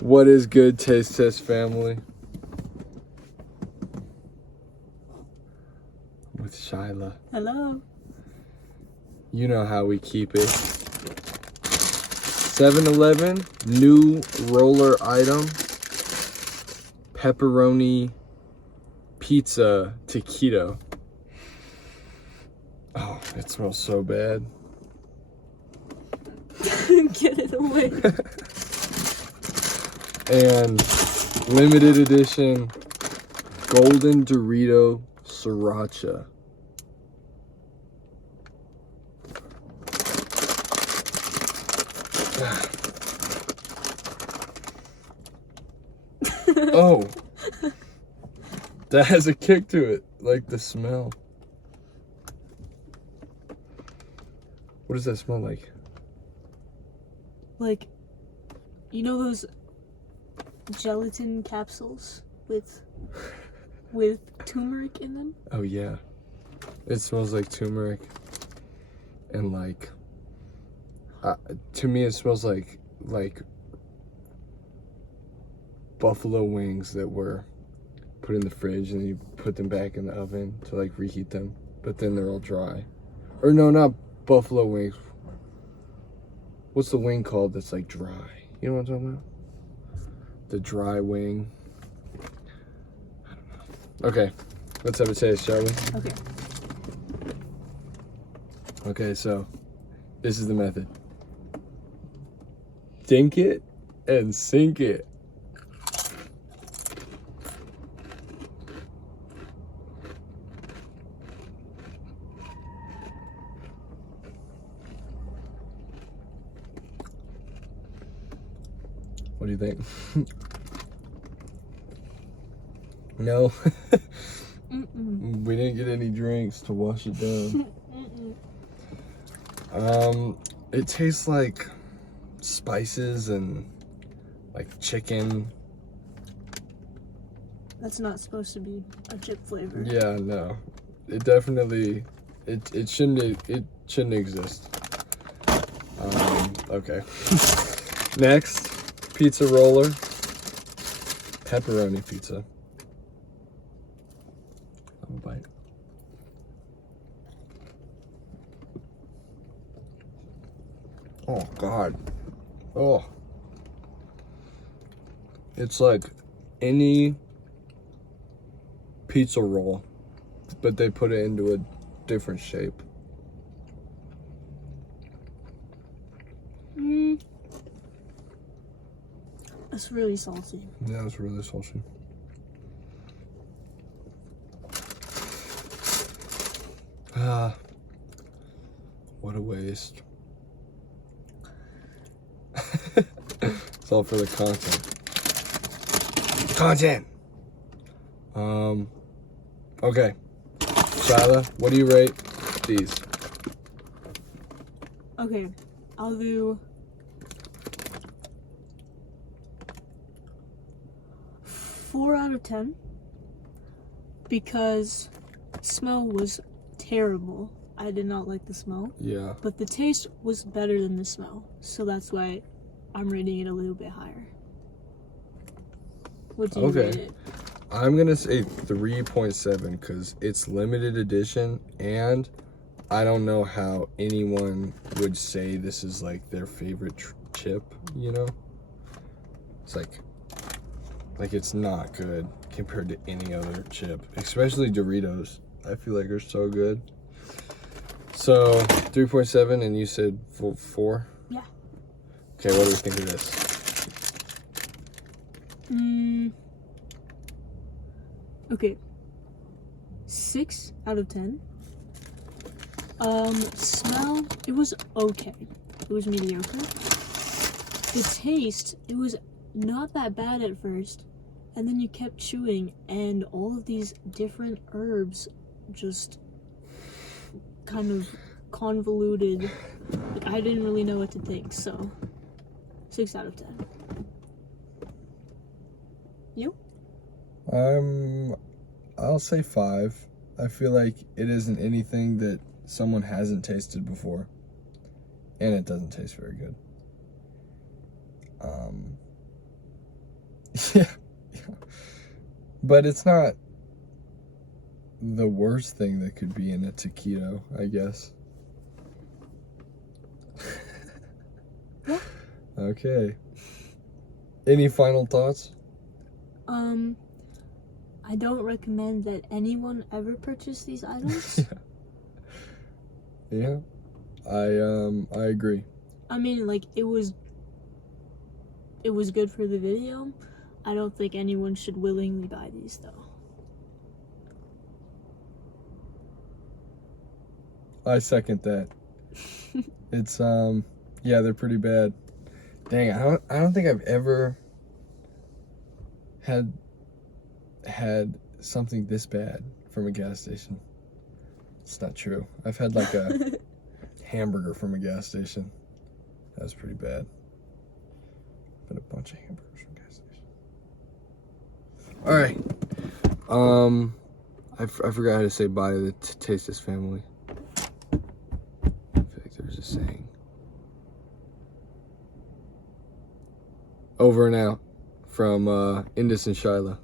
What is good, Taste Test family? With Shyla. Hello. You know how we keep it. 7-Eleven, new roller item. Pepperoni pizza taquito. Oh, it smells so bad. Get it away. And limited edition golden Dorito Siracha. Oh, that has a kick to it, like the smell. What does that smell like? Like, you know those gelatin capsules with turmeric in them? Oh yeah, it smells like turmeric, and like, to me it smells like buffalo wings that were put in the fridge and you put them back in the oven to like reheat them, but then they're all dry. Or no, not buffalo wings. What's the wing called that's like dry? You know what I'm talking about? The dry wing. I don't know. Okay, let's have a taste, shall we? Okay. Okay, so this is the method. Dink it and sink it. What do you think? No? Mm-mm. We didn't get any drinks to wash it down. It tastes like spices and like chicken. That's not supposed to be a chip flavor. Yeah, no. It definitely it shouldn't exist. Okay. Next, pizza roller. Pepperoni pizza. Have a bite. Oh God. Oh. It's like any pizza roll, but they put it into a different shape. It's really salty. Yeah, it's really salty. Ah, what a waste. It's all for the content. Content! Okay. Shyla, what do you rate these? Okay, I'll do 4 out of 10 because smell was terrible. I did not like the smell. Yeah. But the taste was better than the smell, so that's why I'm rating it a little bit higher. What do you rate it? I'm gonna say 3.7 because it's limited edition, and I don't know how anyone would say this is like their favorite chip. You know, it's like it's not good compared to any other chip, especially Doritos. I feel like are so good. So 3.7, and you said 4. Yeah. Okay, what do we think of this? Okay. 6 out of 10. Smell, it was okay. It was mediocre. The taste, it was not that bad at first, and then you kept chewing, and all of these different herbs just kind of convoluted. I didn't really know what to think, so 6 out of 10. You? I'll say 5. I feel like it isn't anything that someone hasn't tasted before, and it doesn't taste very good. Yeah. But it's not the worst thing that could be in a taquito, I guess. Yeah. Okay. Any final thoughts? I don't recommend that anyone ever purchase these items. Yeah. I agree. I mean, like, it was good for the video. I don't think anyone should willingly buy these, though. I second that. It's yeah, they're pretty bad. Dang, I don't think I've ever had something this bad from a gas station. It's not true. I've had like a hamburger from a gas station. That was pretty bad. But a bunch of hamburgers from gas station. All right. I forgot how to say bye to the Taste This family. I feel like there's a saying. Over and out from Indus and Shyla.